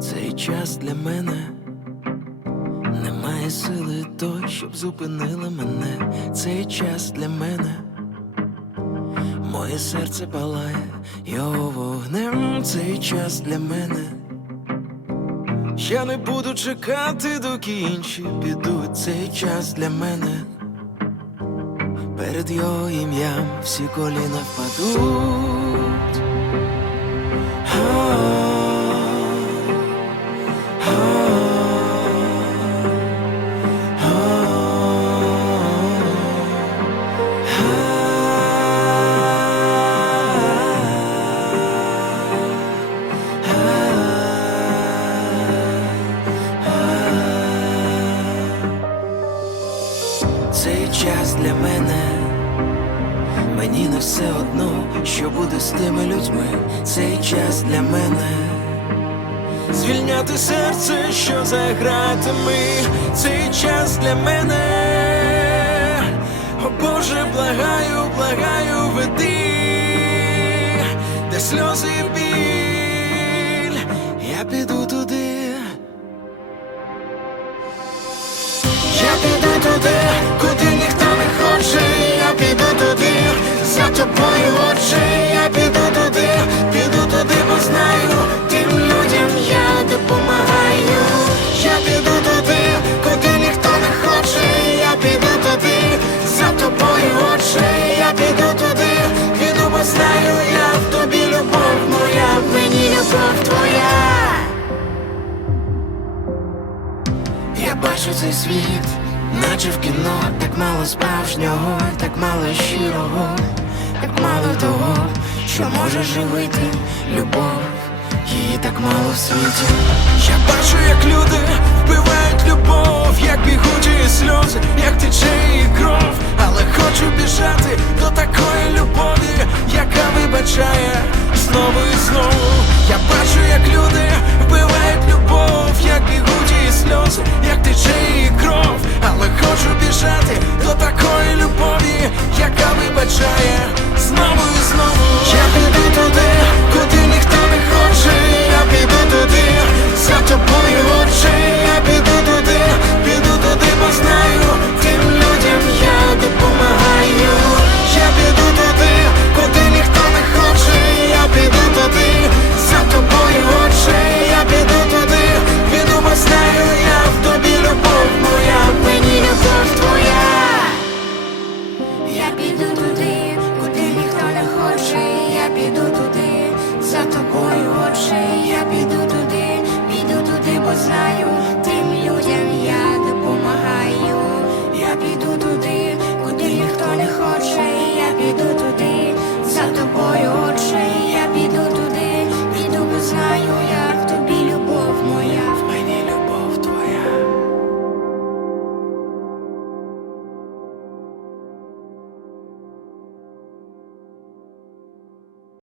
Цей час для мене немає сили той, щоб зупинили мене. Цей час для мене. Моє серце палає його вогнем. Цей час для мене. Я не буду чекати, доки інші підуть. Цей час для мене. Перед його ім'ям всі коліна впадуть. Цей час для мене, мені не все одно, що буде з тими людьми. Цей час для мене, звільняти серце, що за гратами. Цей час для мене, о Боже, благаю, благаю, веди, де сльози і біль, я піду туди. Я піду туди, бо я в тобі любов моя, в мені любов твоя. Я бачу цей світ, наче в кіно, так мало справжнього, так мало щирого, так мало того, що може живити любов, її так мало в світі. Я бачу, як люди вбивають любов, як бігуть її сльози, як тече її кров, але хочу біжати до такої любові, яка вибачає знову і знову.